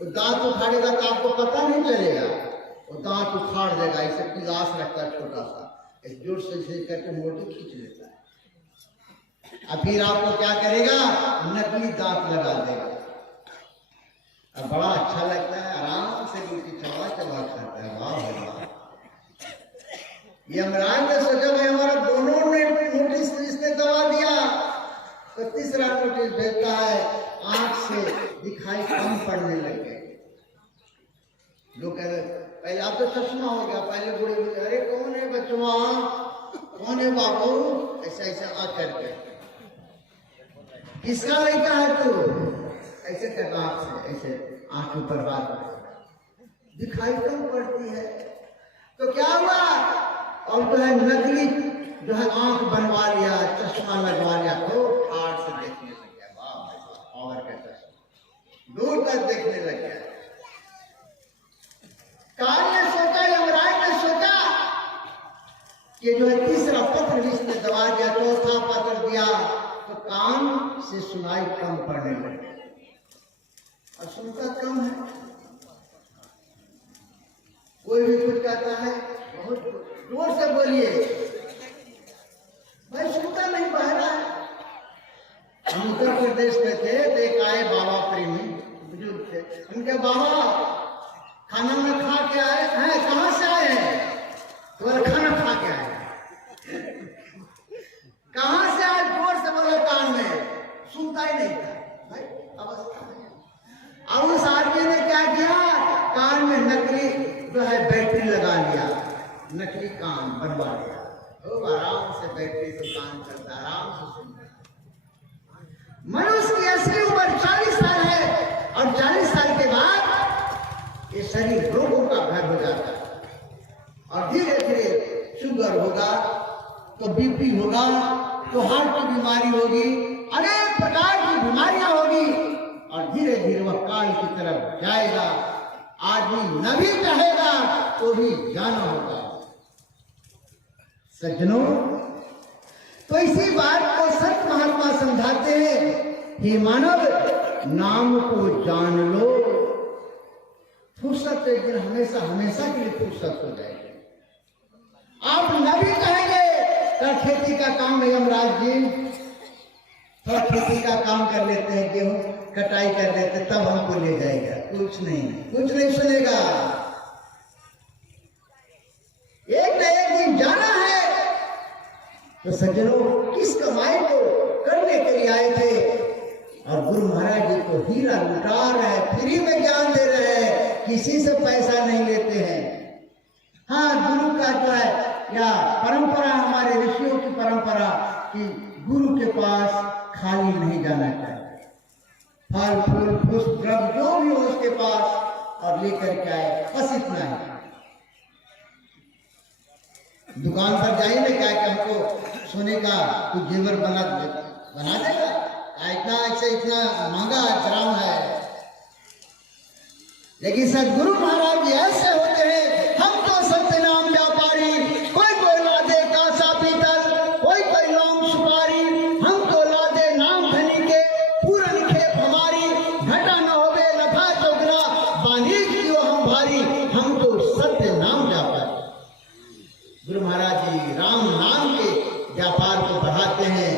तो दांत उखाड़ेगा तो आपको पता नहीं चलेगा, वो दांत उखाड़ देगा। ऐसे पिलास रखता है छोटा सा, इस जोर से करके मोटे खींच लेता है, और फिर आपको क्या करेगा, नकली दांत लगा देगा। अब बड़ा अच्छा लगता है, आराम से रोटी चबा चबा खाता है। वाह भाई वाह। यमराज ने सोचा भाई हमारा दोनों ने नोटिस इसने दबा दिया, तो तीसरा नोटिस भेजता है, आंख से दिखाई कम पड़ने लग गए। लोग कह रहे पहले आप तो चश्मा हो गया, पहले बूढ़े बोले अरे कौन है बच्चों, कौन है बाबू, ऐसा ऐसा आ करके, किसका लड़का है तू, ऐसे करना आपसे, ऐसे आंख ऊपर बात दिखाई कम पड़ती है। तो क्या हुआ, और जो है नकली जो है आंख बनवा लिया, चश्मा लगवा लिया, तो ठाड़ से देखने लग गया। वाह और का चश्मा दूर तक देखने लग गया। काल ने सोचा, यमराज ने सोचा कि जो है तीसरा पत्र भी इसने दबा दिया, चौथा पत्र दिया, तो कान से सुनाई कम पड़ने लगी, और सुनता कम है। कोई भी कुछ कहता है बहुत जोर से बोलिए, भाई सुनता नहीं, बहरा है। हम उत्तर प्रदेश में थे, तो एक आए बाबा प्रेमी बुजुर्ग थे, उनके बाबा खाना में खा के आए हैं, कहाँ से आए हैं, तो खाना खा के आए, कहाँ से आए, जोर से बोला कान में, सुनता ही नहीं था भाई, अवस्था है। अब उस आदमी ने क्या किया, कान में नकली जो है बैटरी लगा लिया, नकली कान बनवा लिया, तो आराम से बैटरी से कान चलता, आराम से सुनता। मनुष्य की असली उम्र 40 साल है, और 40 साल के बाद ये शरीर रोगों का घर हो जाता है, और धीरे धीरे शुगर होगा, तो बीपी होगा, तो हार्ट की बीमारी होगी, अनेक प्रकार की बीमारियां होगी, और धीरे धीरे वह काल की तरफ जाएगा। आदमी न भी चाहेगा तो भी जाना होगा। सज्जनों, तो इसी बात को संत महात्मा समझाते हैं, हे मानव नाम को जान लो, फुर्सत एक दिन हमेशा हमेशा के लिए फुर्सत हो जाएगी। आप न भी कहेंगे तो खेती का काम है, यमराज जी थोड़ा खेती का काम कर लेते हैं, गेहूं कटाई कर लेते, तब हमको ले जाएगा, कुछ नहीं सुनेगा। एक न एक दिन जाना है। तो सज्जनों, किस कमाई को करने के लिए आए थे, और गुरु महाराज जी को हीरा लुटा रहे हैं, फ्री में ज्ञान दे रहे हैं, किसी से पैसा नहीं लेते हैं। हाँ, गुरु का जो है या परंपरा, हमारे ऋषियों की परंपरा कि गुरु के पास खाली नहीं जाना चाहिए, फल फूल पुष्प द्रव्य जो भी हो उसके पास और लेकर के आए, बस इतना है। दुकान पर जाइए ना, क्या कि हमको सोने का कुछ जेवर बना देगा, इतना ऐसे इतना महंगा ग्राम है। लेकिन सदगुरु महाराज जी ऐसे होते हैं, हम तो सत्य नाम व्यापारी, कोई ला दे कांसा पीतल, कोई लाम सुपारी, हम तो ला दे नाम धनी के पूरन खेप हमारी, घटा न होवे लखा चौगना, बानी क्यों हम भारी, हम तो सत्य नाम व्यापारी। गुरु महाराज जी राम नाम के व्यापार को बढ़ाते हैं।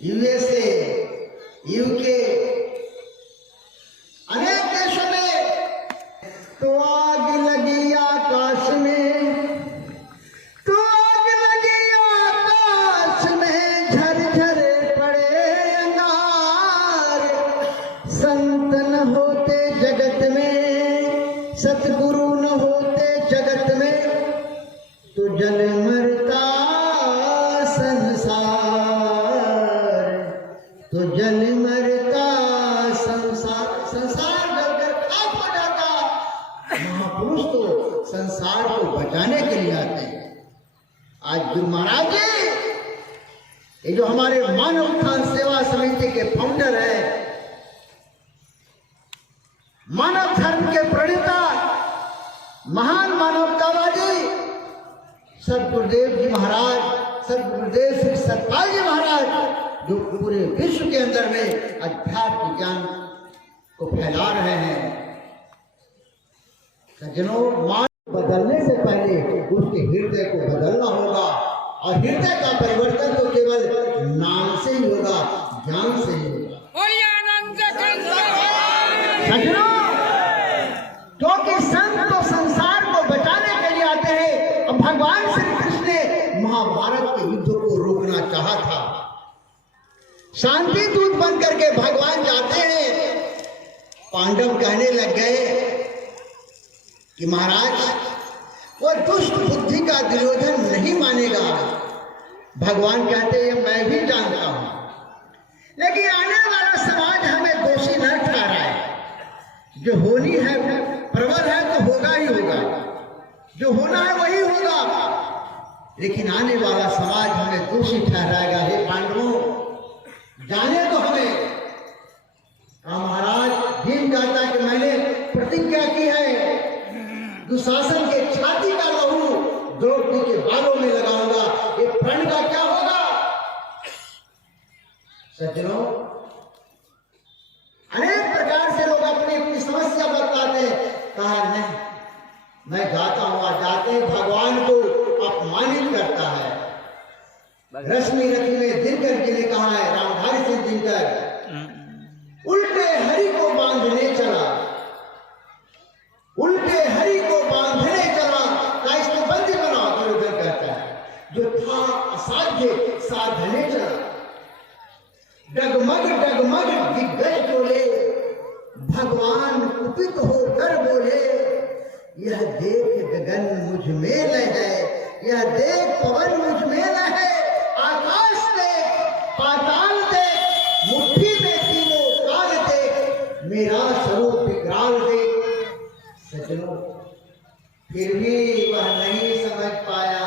यूएसए, यूके, अनेक देशों में तो आग लगी आकाश में, तो आग लगी आकाश में, झरझरे पड़े अंगार, संत न होते जगत में, सतगुरु न होते जगत में, तो जल मरता संसार, तो जल मरता संसार, संसार जलकर खाक हो जाता। महापुरुष तो संसार को बचाने के लिए आते हैं। आज गुरु महाराज जी, ये जो हमारे मानव उत्थान सेवा समिति के फाउंडर है, मानव धर्म के प्रणेता, महान मानवतावादी सदगुरुदेव जी महाराज, सदगुरुदेव श्री सतपाल जी महाराज, जो पूरे विश्व के अंदर में अध्यात्म ज्ञान को फैला रहे हैं। सज्जनों, मान बदलने से पहले उसके हृदय को बदलना होगा, और हृदय का परिवर्तन तो केवल नाम से ही होगा, ज्ञान से ही होगा। सज्जनों, क्योंकि संत तो संसार को बचाने के लिए आते हैं, और भगवान श्री कृष्ण ने महाभारत के युद्ध को रोकना चाहा था। शांति दूत बनकर के भगवान जाते हैं, पांडव कहने लग गए कि महाराज, वो दुष्ट बुद्धि का दुर्योधन नहीं मानेगा। भगवान कहते हैं मैं भी जानता हूं, लेकिन आने वाला समाज हमें दोषी न ठहराए। जो होनी है प्रबल है तो होगा ही होगा, जो होना है वही होगा, लेकिन आने वाला समाज हमें दोषी ठहराएगा। हे पांडवों, जाने तो हमें। महाराज, भीम कहता कि मैंने प्रतिज्ञा की है, दुशासन के छाती का लहू द्रौपदी के बालों में लगाऊंगा। ये प्रण का क्या होगा? सज्जनों, अनेक प्रकार से लोग अपनी अपनी समस्या बताते हैं। कहा नहीं, मैं जाता हुआ जाते भगवान को अपमानित करता है। रश्मि रखी में दिनकर जी ने कहा है, रामधारी सिंह दिनकर, उल्टे हरि को बांधने चला, उल्टे हरि को बांधने चला, का इसको बंदी बना। दुर्योधन कहता है, जो था असाध्य साधने चला। डगमग डगमग दिग्गज बोले, भगवान कुपित होकर बोले, यह देख गगन मुझ में लय है, यह देख पवन मुझ में लय है। आकाश देख, पाताल देख, मुट्ठी में तीनों काल देख, मेरा स्वरूप विकराल देख। सज्जनों, फिर भी वह नहीं समझ पाया।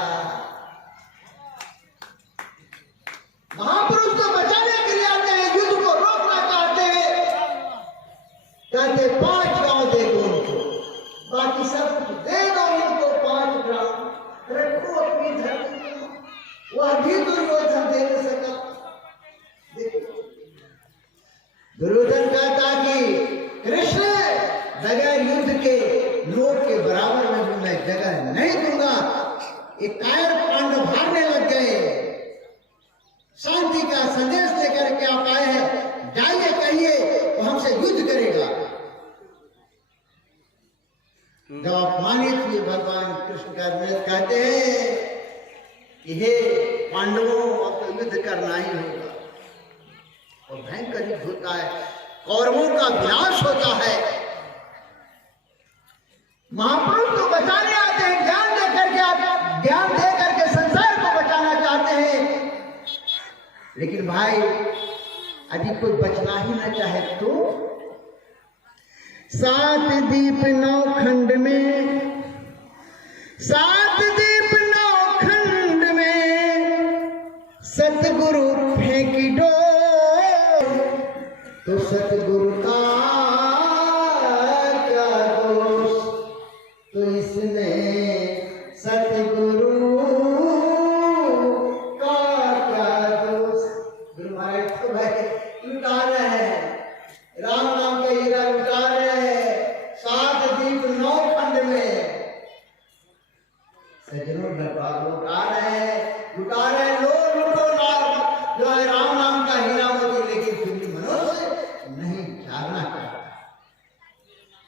महापुरुष तो बचाने के लिए आते हैं, युद्ध को रोकना चाहते हैं। कहते 5 गांव दे दो उनको, बाकी सब कुछ दे दो इनको, 5 ग्राम रखो अपनी धरती में। वह भी दुर्योधन दे नहीं सका। दुर्योधन कहता कि कृष्ण, बगैर युद्ध के लोग के बराबर में भी मैं जगह नहीं दूंगा। एक कायर पांडव भागने लग गए, शांति का संदेश लेकर के आप आए हैं, जाइए कहिए वो हमसे युद्ध करेगा। जब अपमानित हुए भगवान कृष्ण का कहते हैं कि हे पांडवों, अब तो युद्ध करना ही होगा। और भयंकर युद्ध होता है, कौरवों का विनाश होता है। महापुरुष तो बचाने आते हैं, ज्ञान दे करके संसार को बचाना चाहते हैं। लेकिन भाई, यदि कोई बचना ही ना चाहे तो 7 दीप 9 खंड में, 7 दीप 9 खंड में सतगुरु फेंकी डोर, तो सतगुरु का क्या दोष, तो इसमें सतगुरु का क्या दोष। गुरु महाराज तो भाई लुटा रहे हैं, राम नाम के हीरा लुटा रहे हैं 7 दीप 9 खंड में। सज्जनों, लुटा रहे हैं, लुटा रहे हैं, लो लुटो नाम जो है राम नाम का हीरा मोती, लेकिन फिर भी मनुष्य नहीं जानना चाहता।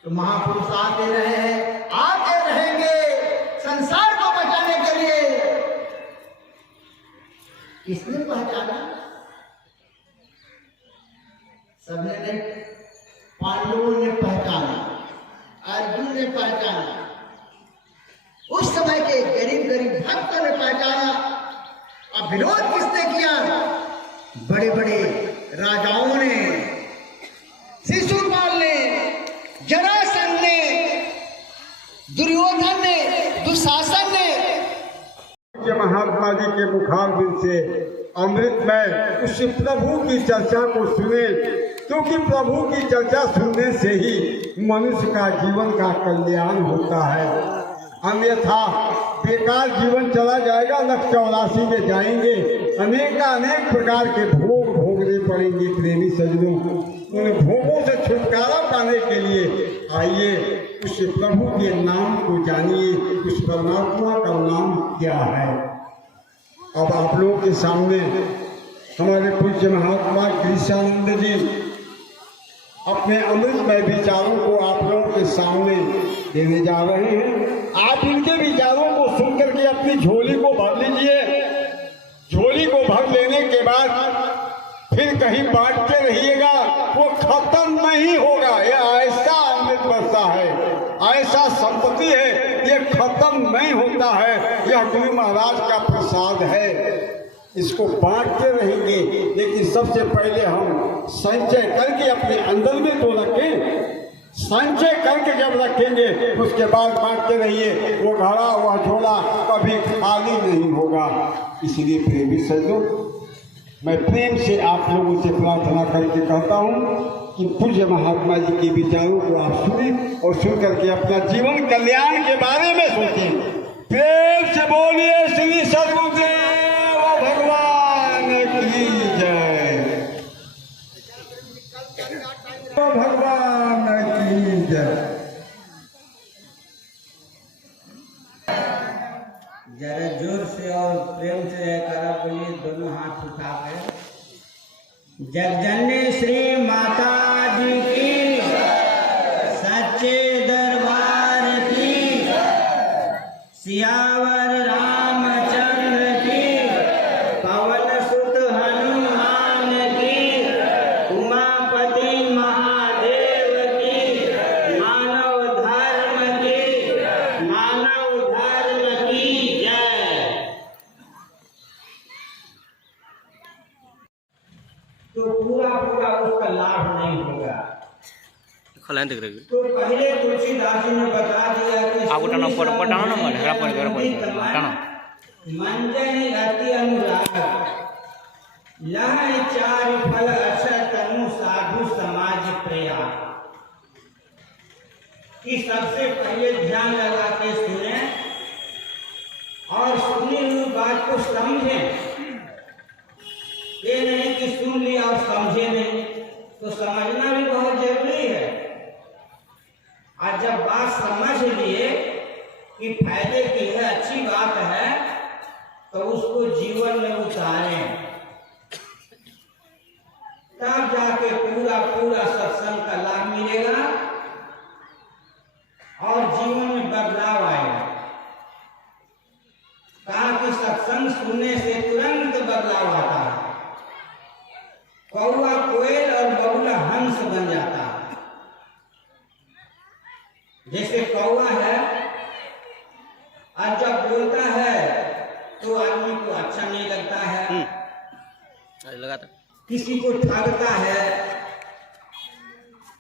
तो महापुरुष आते रहे हैं, आते रहेंगे संसार को बचाने के लिए। किसने पहचाना? सबने नहीं, पांडवों ने पहचाना, अर्जुन ने पहचाना, उस समय के गरीब गरीब भक्तों ने पहचाना। अब विरोध किसने किया? बड़े बड़े राजाओं ने, शिशुपाल ने, जरासंध ने, दुर्योधन ने, दुशासन ने। महात्मा जी के मुखारबिंद से अमृतमय उस प्रभु की चर्चा को सुने, क्योंकि प्रभु की चर्चा सुनने से ही मनुष्य का जीवन का कल्याण होता है। अन्यथा बेकार जीवन चला जाएगा, 184 में जाएंगे, अनेक प्रकार के भोग भोगने पड़ेंगे। प्रेमी सज्जनों, उन भोगों से छुटकारा पाने पाइए, उस प्रभु के नाम को जानिए, उस परमात्मा का नाम क्या है। अब आप लोगों के सामने हमारे पूज्य महात्मा गिरीशानंद जी अपने अमृतमय विचारों को आप लोगों के सामने देने जा रहे हैं। आप इनके विचारों को सुनकर के अपनी झोली को भर लीजिए। झोली को भर लेने के बाद फिर कहीं बांटते रहिएगा, वो खत्म नहीं होगा। यह ऐसा अमृत वर्षा है, ऐसा संपत्ति है, ये खत्म नहीं होता है। यह गुरु महाराज का प्रसाद है, इसको बांटते रहेंगे। लेकिन सबसे पहले हम संचय करके अपने अंदर में तो रखें। संचय करके जब रखेंगे उसके बाद बांटते रहिए। वो घड़ा वह झोला कभी खाली नहीं होगा। इसलिए प्रेमी सज्जनों, मैं प्रेम से आप लोगों से प्रार्थना करके कहता हूँ कि पूज्य महात्मा जी के विचारों को आप सुनें और सुन करके अपना जीवन कल्याण के बारे में सोचें। प्रेम से बोलिए श्री सद्गुरुदेव भगवान की जय, भगवान की जय। जरा जोर से और प्रेम से जयकारा बोलिए, दोनों हाथ उठाकर। जगजननी श्री माता जी की, सच्चे दरबार की, सियावर रामचंद्र की, पवन सुत हनुमान की, उमापति महादेव की, मानव धर्म की जय। तो पूरा उसका लाभ नहीं होगा। तो पहले तुलसीदास जी ने बता दिया कि मंजन अति अनुराग, लह चार फल अक्षर तनु साधु समाज प्रयाग। कि सबसे पहले ध्यान लगा के सुने और सुनी हुई बात को समझें। ये नहीं कि सुन लिया और समझे नहीं, तो समझना भी बहुत जरूरी है। और जब बात समझ लिए कि फायदे की है, अच्छी बात है, तो उसको जीवन में उतारें। तब जाके पूरा सत्संग का लाभ मिलेगा और जीवन में बदलाव आएगा। कहा कि सत्संग सुनने से तुरंत बदलाव आता है। कौवा कोयल और बगुला हंस बन जाता है। जैसे कौवा है और जब बोलता है तो आदमी को अच्छा नहीं लगता है, किसी को ठगता है,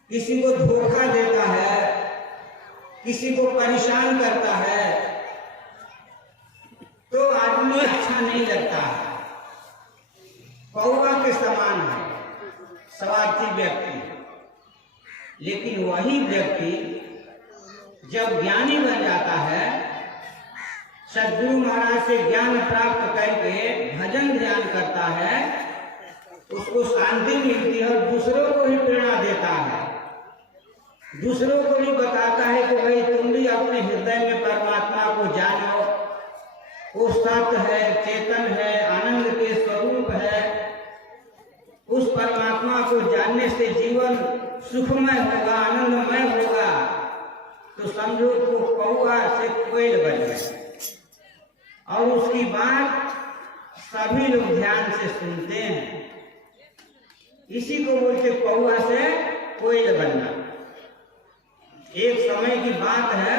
किसी को धोखा देता है, किसी को परेशान करता है, तो आदमी अच्छा नहीं लगता है। कौवा के समान है स्वार्थी व्यक्ति। लेकिन वही व्यक्ति जब ज्ञानी बन जाता है, सद्गुरु महाराज से ज्ञान प्राप्त करके भजन ध्यान करता है, उसको शांति मिलती है और दूसरों को भी प्रेरणा देता है। दूसरों को भी बताता है कि भाई तुम भी अपने हृदय में परमात्मा को जानो। वो सत्य है, चेतन है, आनंद के स्वरूप है। उस परमात्मा को जानने से जीवन सुखमय होगा, आनंदमय होगा। तो समझो वो कौवा से कोयल बन गए और उसकी बात सभी लोग ध्यान से सुनते हैं। इसी को बोलते कौवा से कोयल बनना। एक समय की बात है,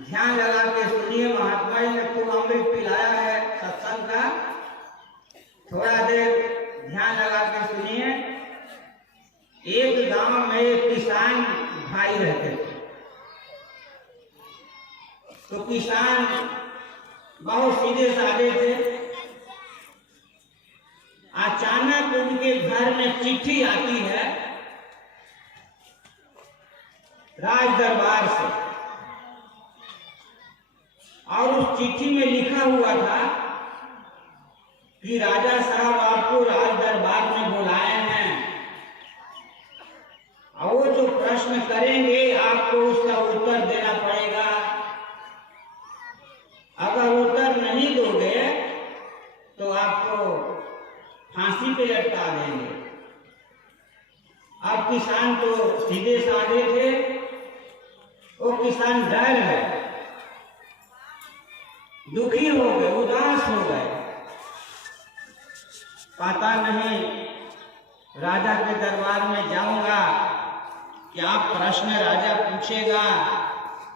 ध्यान लगा के सुनिए। महात्मा जी ने खूब अमृत पिलाया है सत्संग का। थोड़ा देर ध्यान लगा के सुनिए। एक गांव में एक किसान भाई रहते थे। तो किसान बहुत सीधे साधे थे। अचानक उनके घर में चिट्ठी आती है राज दरबार से, और उस चिट्ठी में लिखा हुआ था कि राजा साहब आपको राज दरबार में बुलाए हैं और वो जो प्रश्न करेंगे आप आपको उसका उत्तर देना पड़ेगा। अगर उत्तर नहीं दोगे तो आपको फांसी पे लटका देंगे। अब किसान तो सीधे साधे थे, वो किसान डर है, दुखी हो गए, उदास हो गए। पता नहीं राजा के दरबार में जाऊंगा, क्या प्रश्न राजा पूछेगा,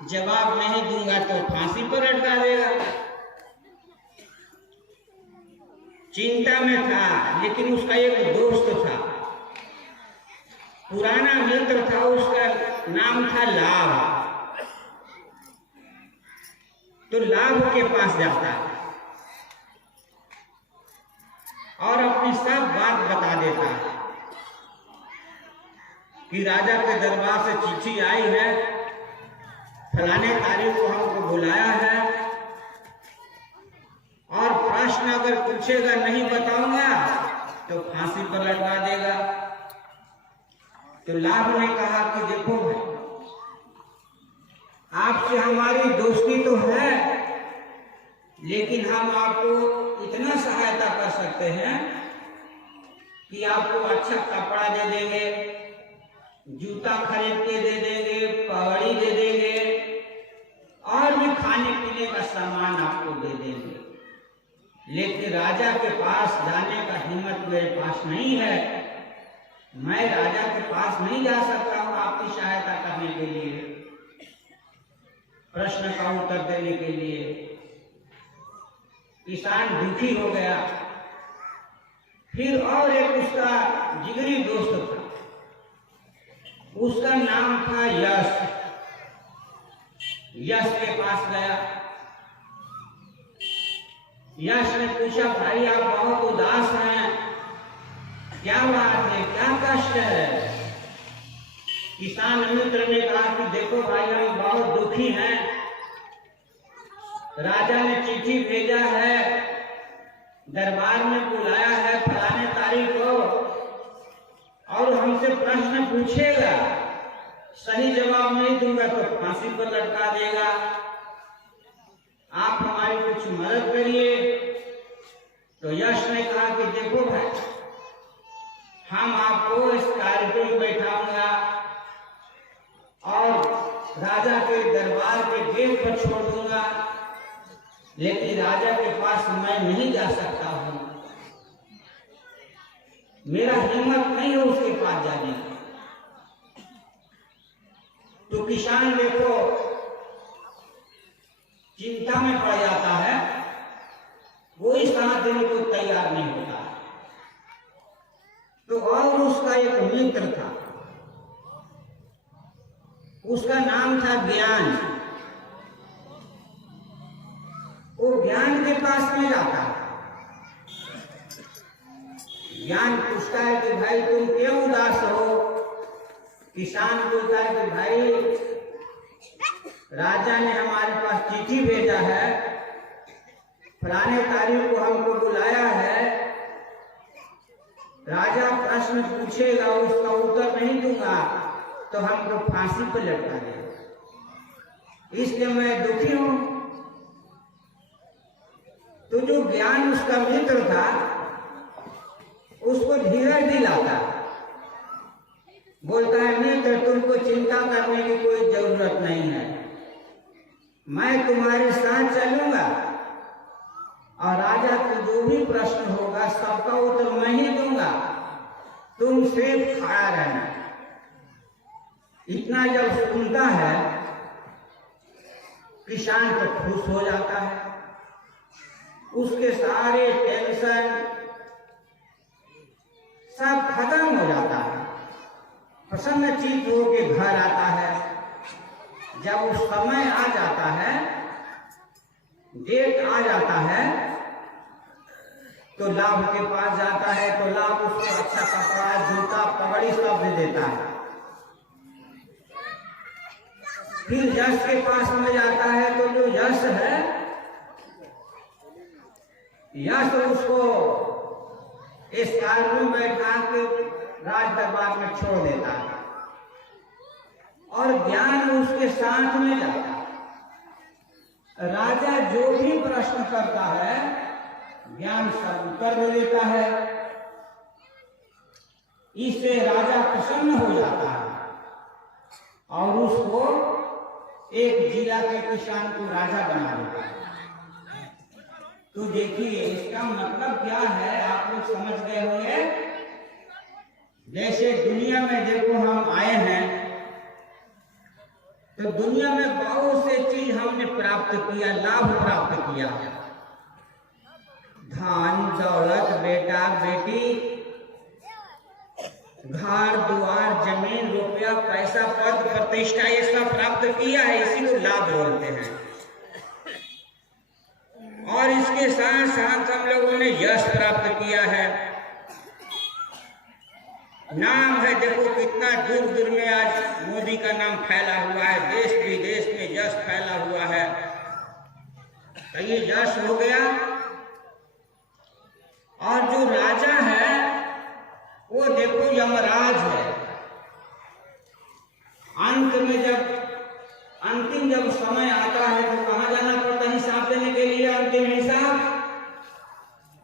जवाब नहीं दूंगा तो फांसी पर लटका देगा। चिंता में था, लेकिन उसका एक दोस्त था, पुराना मित्र था, उसका नाम था लाभ। तो लाभ के पास जाता है और अपनी सब बात बता देता है कि राजा के दरबार से चिट्ठी आई है, फलाने तारीख को हमको बुलाया है, और प्रश्न अगर पूछेगा नहीं बताऊंगा तो फांसी पर लटका देगा। तो लाभ ने कहा कि देखो भाई, आपसे हमारी दोस्ती तो है, लेकिन हम आपको इतना सहायता कर सकते हैं कि आपको अच्छा कपड़ा दे देंगे, जूता खरीद के दे देंगे, पगड़ी दे देंगे, और भी खाने पीने का सामान आपको दे देंगे। लेकिन राजा के पास जाने का हिम्मत मेरे पास नहीं है, मैं राजा के पास नहीं जा सकता हूं आपकी सहायता करने के लिए, प्रश्न का उत्तर देने के लिए। किसान दुखी हो गया। फिर और एक उसका जिगरी दोस्त था, उसका नाम था यश। यश के पास गया। यश ने पूछा, भाई आप बहुत उदास हैं, क्या बात है, क्या कष्ट है? किसान मित्र ने कहा कि देखो भाई, हम बहुत दुखी हैं, राजा ने चिट्ठी भेजा है, दरबार में बुलाया है फलाने तारीख को, और हमसे प्रश्न पूछेगा, सही जवाब नहीं दूंगा तो फांसी पर लटका देगा। आप हमारी कुछ मदद करिए। तो यश ने कहा कि देखो भाई, हम आपको इस कार्य में बैठाऊंगा और राजा के दरबार के गेट पर छोड़ दूंगा, लेकिन राजा के पास मैं नहीं जा सकता हूं, मेरा हिम्मत नहीं है उसके पास जाने की। तो किसान देखो चिंता में पड़ जाता है, कोई साथ देने को तैयार नहीं होता। तो और उसका एक मित्र था, उसका नाम था ज्ञान। वो ज्ञान के पास में जाता है। ज्ञान पूछता है कि भाई तुम क्यों उदास हो? किसान बोलता है कि भाई राजा ने हमारे पास चिट्ठी भेजा है, फलाने तारीख को हमको बुलाया है, राजा प्रश्न पूछेगा, उसका उत्तर नहीं दूंगा तो हमको फांसी पर लटका देगा, इसलिए मैं दुखी हूं। तो जो ज्ञान उसका मित्र था उसको धीरज दिलाता, बोलता है मित्र तुमको चिंता करने की कोई जरूरत नहीं है, मैं तुम्हारे साथ चलूंगा और राजा को जो भी प्रश्न होगा सबका उत्तर मैं ही दूंगा, तुम सिर्फ खड़ा रहना। इतना जब सुनता है किसान तो खुश हो जाता है, उसके सारे टेंशन सब खत्म हो जाता है, प्रसन्नचित्त होकर घर आता है। जब उस समय आ जाता है, डेट आ जाता है, तो लाभ के पास जाता है, तो लाभ उसको अच्छा कपड़ा, जूता, पगड़ी सब दे देता है। फिर यश के पास में जाता है, तो जो यश है, यश उसको इस कार में बैठा के राज दरबार में छोड़ देता है और ज्ञान उसके साथ में जाता है। राजा जो भी प्रश्न करता है ज्ञान सब उत्तर दे देता है। इससे राजा प्रसन्न हो जाता है और उसको एक जिला के किसान को राजा बना देता है। तो देखिए इसका मतलब क्या है, आप लोग समझ गए होंगे। जैसे दुनिया में देखो हम आए हैं तो दुनिया में बहुत से चीज हमने प्राप्त किया, लाभ प्राप्त किया। धन दौलत, बेटा बेटी, घर द्वार, जमीन, रुपया, पैसा, पद, प्रतिष्ठा, ये सब प्राप्त किया है, इसी को लाभ बोलते हैं। और इसके साथ साथ हम लोगों ने यश प्राप्त किया है, नाम है। देखो कितना दूर दूर में आज मोदी का नाम फैला हुआ है, देश विदेश में यश फैला हुआ है। तो ये यश हो गया। और जो राजा है वो देखो यमराज है। अंत में जब समय आता है तो कहाँ जाना पड़ता है हिसाब देने के लिए? अंतिम हिसाब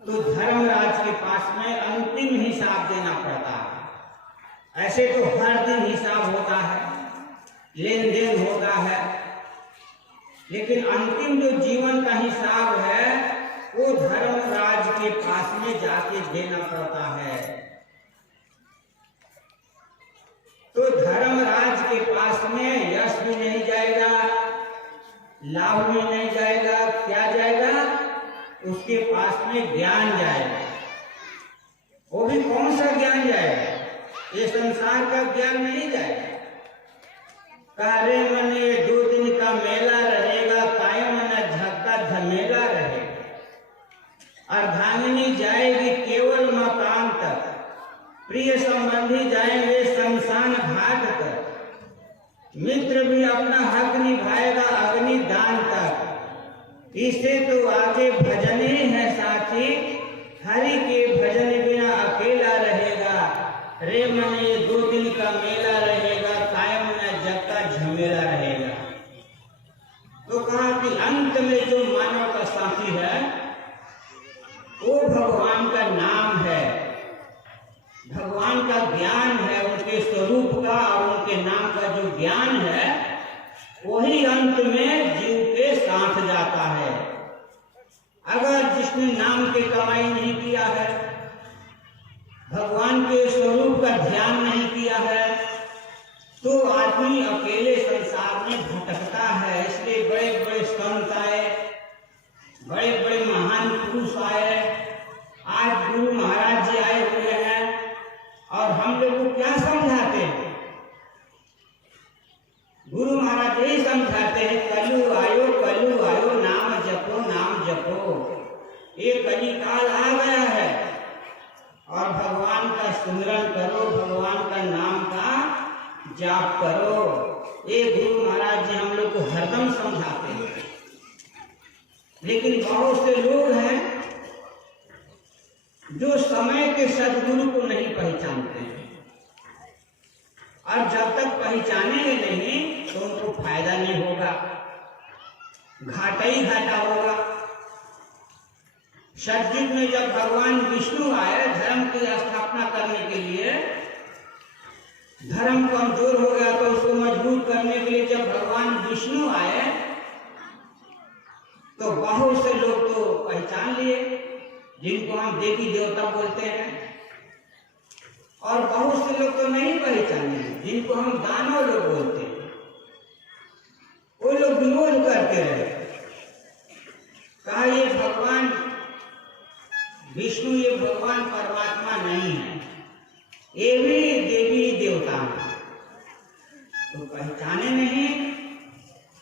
तो धर्मराज के पास में अंतिम हिसाब देना पड़ता है। ऐसे तो हर दिन हिसाब होता है, लेन देन होता है, लेकिन अंतिम जो जीवन का हिसाब है वो धर्मराज के पास में जाके देना पड़ता है। तो धर्मराज के पास में यश भी नहीं जाएगा, लाभ भी नहीं जाएगा। क्या जाएगा? उसके पास में ज्ञान जाएगा। वो भी कौन सा ज्ञान जाएगा? ये संसार का ज्ञान नहीं जाएगा। कार्य मन ये 2 दिन का मेला रहेगा, कायम न झक्का झमेला रहेगा। अर्धांगिनी जाएगी केवल मकान तक, प्रिय संबंधी जाएंगे शमशान घाट तक, मित्र भी अपना हक निभाएगा अग्नि दान तक। इससे तो आगे भजन ही है साथी, हरि के भजन बिना अकेला रहेगा। रे मन ये 2 दिन का मेला रहेगा, कायम न जग का झमेला रहेगा। तो कहा कि अंत में जो मानव का साथी है वो भगवान का नाम है, भगवान का ज्ञान है, उनके स्वरूप का और उनके नाम का जो ज्ञान है वही अंत में जीव के साथ जाता है। अगर जिसने नाम के कमाई नहीं किया है, भगवान के स्वरूप का ध्यान नहीं किया है, तो आदमी अकेले संसार में भटकता है। इसलिए बड़े बड़े संत आए, बड़े बड़े महान पुरुष आए, आज गुरु महाराज जी आए हुए हैं और हम लोग को क्या समझाते हैं? गुरु महाराज यही समझाते हैं, कलु आयो नाम जपो नाम जपो। ये कली काल आ गया है और भगवान का स्मरण करो, भगवान का नाम का जाप करो। ये गुरु महाराज जी हम लोग को हरदम समझाते हैं। लेकिन बहुत से लोग हैं जो समय के सद्गुरु को नहीं पहचानते हैं, और जब तक पहचानेंगे नहीं तो उनको फायदा नहीं होगा, घाटा ही घाटा होगा। सतयुग में जब भगवान विष्णु आए धर्म की स्थापना करने के लिए, धर्म कमजोर हो गया तो उसको मजबूत करने के लिए जब भगवान विष्णु आए तो बहुत से लोग तो पहचान लिए, जिनको हम देवी देवता बोलते हैं, और बहुत से लोग तो नहीं पहचाने, जिनको हम दानव लोग बोलते हैं। वो लोग विरोध करते रहे, कहा ये भगवान विष्णु, ये भगवान परमात्मा नहीं है, ये भी देवी देवता है। तो पहचाने नहीं,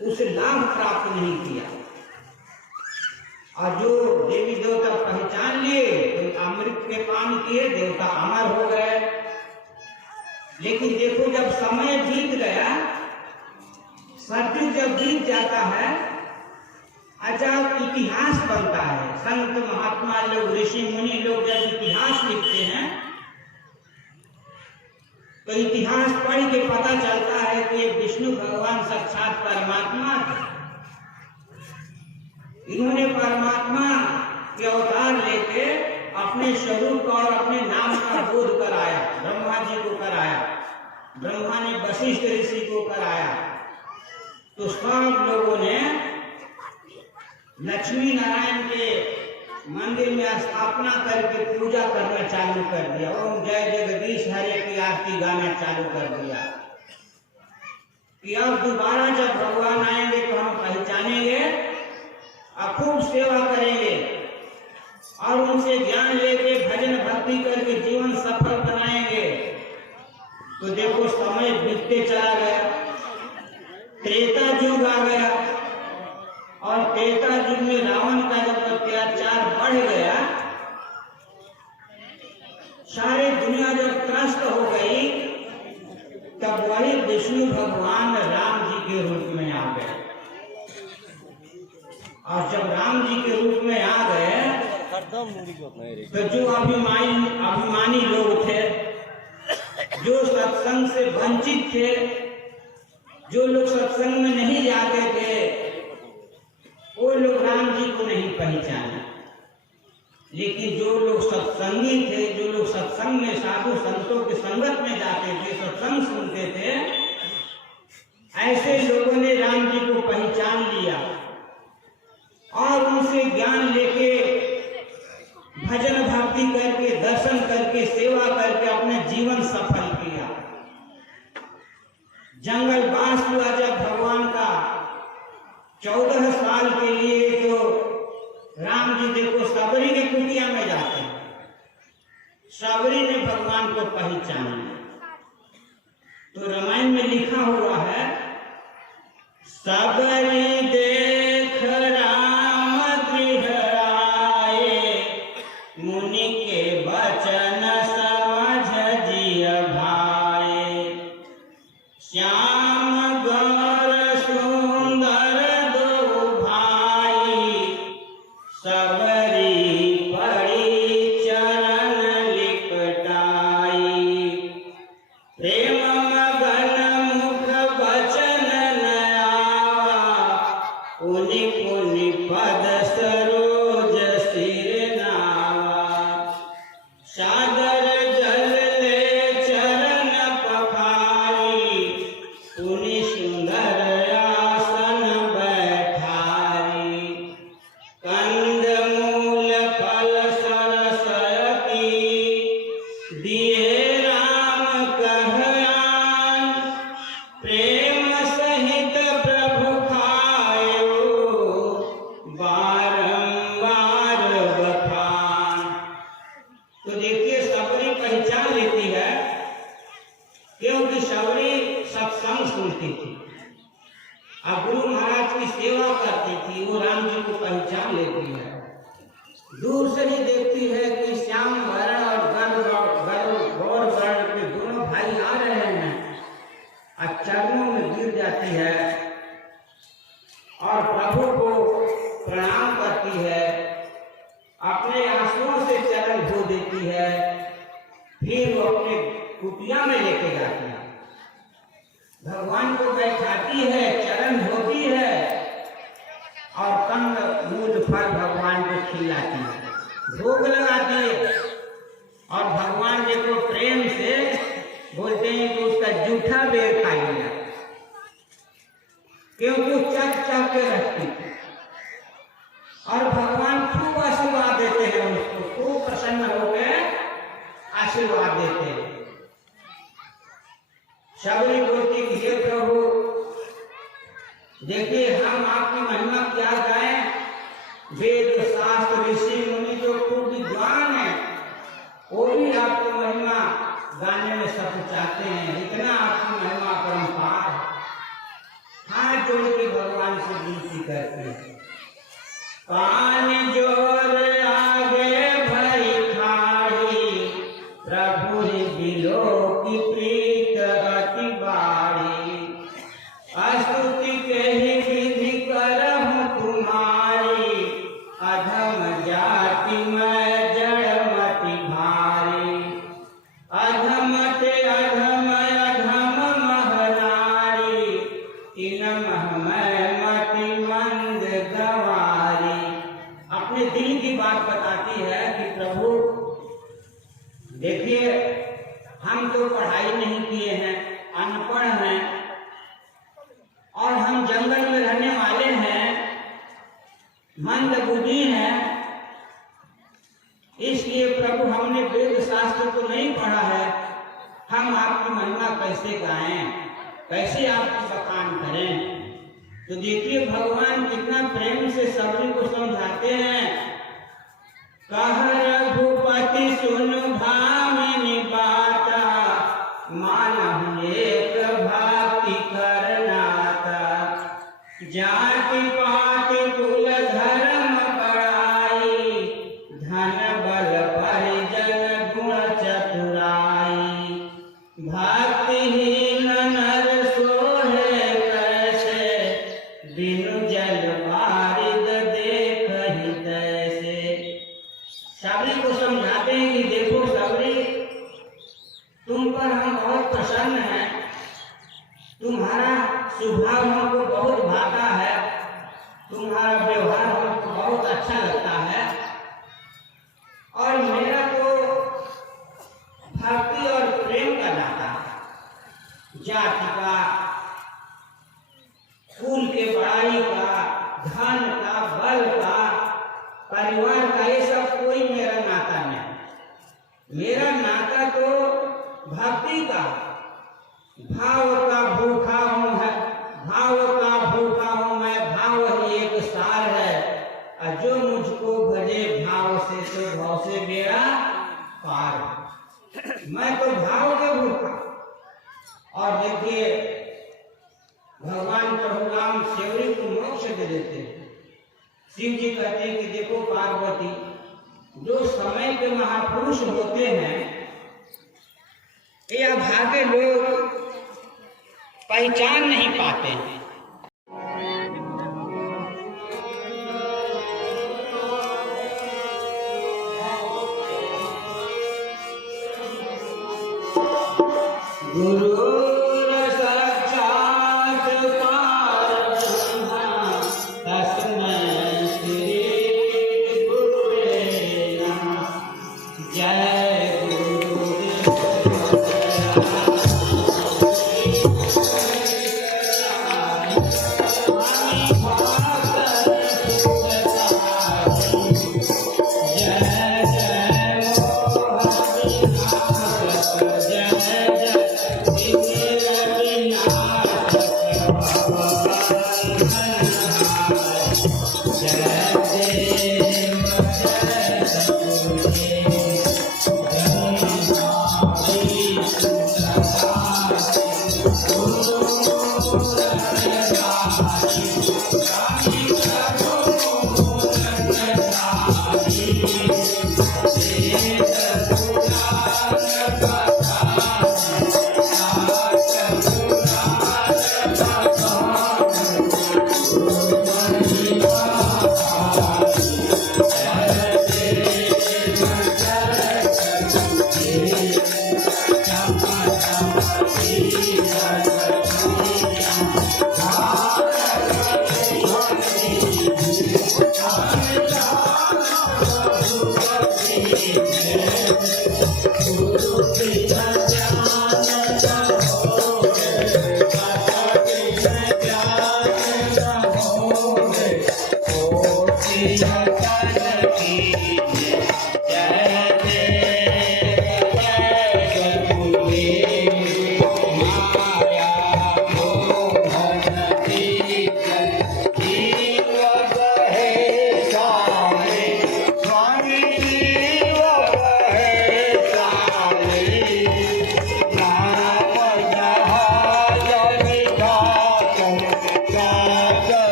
उसे लाभ प्राप्त नहीं किया। और जो देवी देवता पहचान लिए तो अमृत के पान किए, देवता अमर हो गए। लेकिन देखो जब समय बीत गया, सतयुग जब बीत जाता है, अजब इतिहास बनता है। संत महात्मा लोग, ऋषि मुनि लोग जब इतिहास लिखते हैं तो इतिहास पढ़ के पता चलता है कि ये विष्णु साक्षात परमात्मा थे। इन्होंने परमात्मा के अवतार लेके अपने स्वरूप का और अपने नाम का बोध कराया, ब्रह्मा जी को कराया, ब्रह्मा ने वशिष्ठ ऋषि को कराया। तो सब लोगों ने लक्ष्मी नारायण के मंदिर में स्थापना करके पूजा करना चालू कर दिया। ओम जय जगदीश हरे की आरती गाना चालू कर दिया कि अब दोबारा जब भगवान आएंगे तो हम पहचानेंगे और खूब सेवा करेंगे और उनसे ज्ञान लेके भजन भक्ति करके जीवन सफल बनाएंगे। तो देखो समय बीतते चला गया, त्रेता युग आ गया और त्रेता युग में रावण का जब अत्याचार बढ़ गया, सारी दुनिया जब त्रस्त हो गई, तब वही विष्णु भगवान राम जी के रूप में आ गए। और जब राम जी के रूप में आ गए तो जो अभिमानी लोग थे, जो सत्संग से वंचित थे, जो लोग सत्संग में नहीं जाते थे, वो लोग राम जी को नहीं पहचाने। लेकिन जो लोग सत्संगी थे, जो लोग सत्संग में साधु संतों के संगत में जाते थे, सत्संग सुनते थे, ऐसे लोगों ने राम जी को पहचान लिया और उनसे ज्ञान लेके भजन भक्ति करके दर्शन करके सेवा करके अपने जीवन सफल किया। जंगलवास हुआ जब भगवान का 14 साल के लिए, तो राम जी देखो सबरी की कुटिया में जाते हैं। सबरी ने भगवान को पहचाना। तो रामायण में लिखा हुआ है, सबरी देख राम गृह आए, मुनि के वचन समझ जिय भाए, श्याम गौर सुंदर दो भाई, सबरी पड़ी चरण लिपटाई, प्रेम मगन मुख वचन न आवा, पुनि पुनि पद सरोज सिर नावा, सादर जल ले चरण पखारी, पुनि सुंदर आसन बैठारी, कंद मूल फल सरसती, दिए राम कहयान, प्रेम सहित प्रभु खायो, बारंबार बखान। तो देखिए सबरी पहचान लेती है, क्योंकि सबरी सत्संग सुनती थी और गुरु महाराज की सेवा करती थी। वो राम जी को पहचान लेती है, दूर से ही देखती है कि श्याम वर्ण और गौर वर्ण के दोनों भाई आ रहे हैं और चरणों में गिर जाती है और प्रभु को प्रणाम करती है, अपने आंसुओं से चरण धो देती है, फिर वो अपने कुटिया में लेके जाती है, भगवान को बैठाती है, चरण धोती है और कंद मूल फल भगवान को खिलाती है, भोग लगाती है। और भगवान जी को प्रेम से बोलते हैं कि उसका जूठा बेर खा लिया, क्योंकि चक चक के रखती है। और भगवान खूब आशीर्वाद देते हैं उसको, खूब प्रसन्न होकर आशीर्वाद देते हैं। सबरी बोलती कि हे प्रभु, देखिए हम आपकी महिमा क्या गाएं, वेद शास्त्र ऋषि मुनि जो खूब विद्वान है, वो भी आपकी महिमा गाने में सकुचाते हैं, इतना आपकी महिमा परम्पार है। हाथ जोड़ के भगवान से विनती करते हैं, कान जोर आगे भई खाड़ी, प्रभु बिलो की प्रीत अति बाड़ी, स्तुति के ही विधि करहूं तुम्हारी, अधम जाति में जड़मति भारी, अधम ते अधम अधम महनारी, तीन मह तो पढ़ाई नहीं किए हैं, अनपढ़ हैं, और हम जंगल में रहने वाले हैं, मंदबुद्धि हैं। इसलिए प्रभु हमने वेद शास्त्र तो नहीं पढ़ा है, हम आपकी महिमा कैसे गाएं, कैसे आपकी बखान करें। तो देखिए भगवान कितना प्रेम से सभी को समझाते हैं। कह रघुपति सुन भामिनी बाता, मानव एक भक्ति करनाता। जाति पाति कुल धर्म बड़ाई, धन बल परिजन गुण चतुराई। भक्तिहीन नर सोहे कैसे, बिनु जल बारिद देखहि तैसे। सबरी को समझाते हैं कि देखो सबरी, तुम पर हम बहुत प्रसन्न हैं, तुम्हारा स्वभाव हमको बहुत भाता है, तुम्हारा व्यवहार हमको बहुत अच्छा लगता है। और मेरा तो भक्ति और प्रेम का नाता है, जाति का, कुल के बड़ाई का, धन का, बल का, परिवार का, ये सब कोई मेरा नाता नहीं। मेरा नाता तो भक्ति का, भाव का भूखा हूँ है, भाव का भूखा हूँ मैं, भाव ही एक सार है। और जो मुझको भजे भाव से, तो भाव से मेरा पार। मैं तो भाव के भूखा। और देखिए भगवान प्रभुराम सेवरी को मोक्ष दे देते हैं। शिव जी कहते हैं कि देखो पार्वती, जो समय के महापुरुष होते हैं, ये अभागे लोग पहचान नहीं पाते हैं। गुरु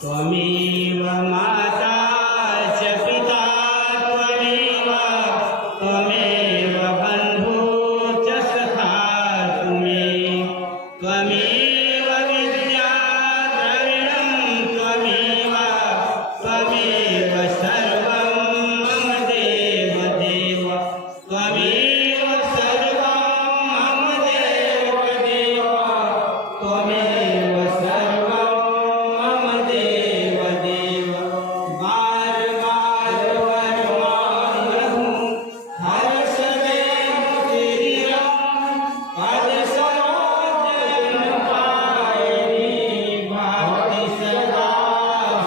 त्वमेव माता च पिता त्वमेव त्वमेव बन्धु च सखा त्वमेव विद्या द्रविणं त्वमेव त्वमेव सर्वं मम देव देव त्वमेव सर्वं मम देव देव त्वमेव सर्वं मम देव देव बार बार वरमांगहूँ हर सदैव तेरी राम पद सरोज पायनी भक्ति सदा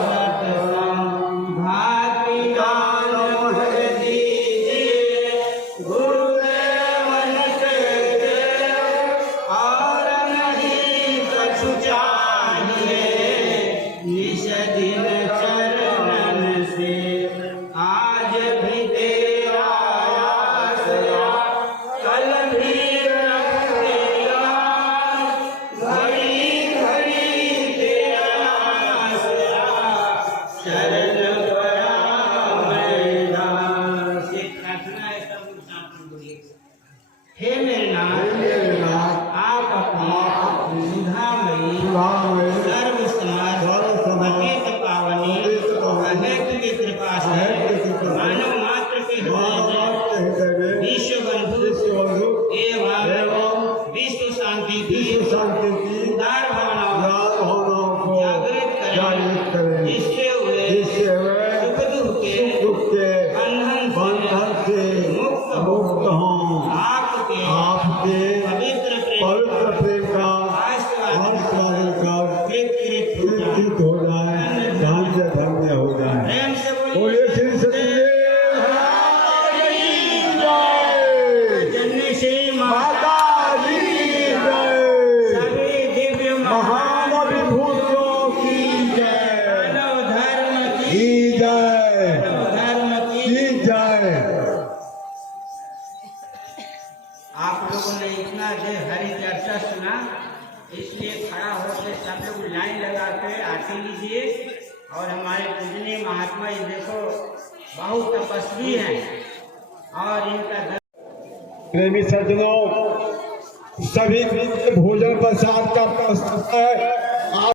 सतसंग भक्ति दान हर दीजिए गुरुदेवन के देव और नहीं कछु चाहिए निज दिन चरणन से आज भी तेरा आसरा कल भी रख तेरा घड़ी घड़ी तेरा आसरा शरण बड़ा मैदान से प्रार्थना है सब साथ में बोलिए। हे मेरे नाथ आप अपनी सुधामयी सर्वसमाधित पावनी अहेतु की कृपा से मानव मात्र के हृदय में विश्व बंधु एवं खड़ा होकर सब लोग लाइन लगा के आरती लीजिए। और हमारे पूजनीय महात्मा जी देखो बहुत तपस्वी हैं और इनका प्रेमी सज्जनों, सभी भोजन प्रसाद का प्रस्ताव है।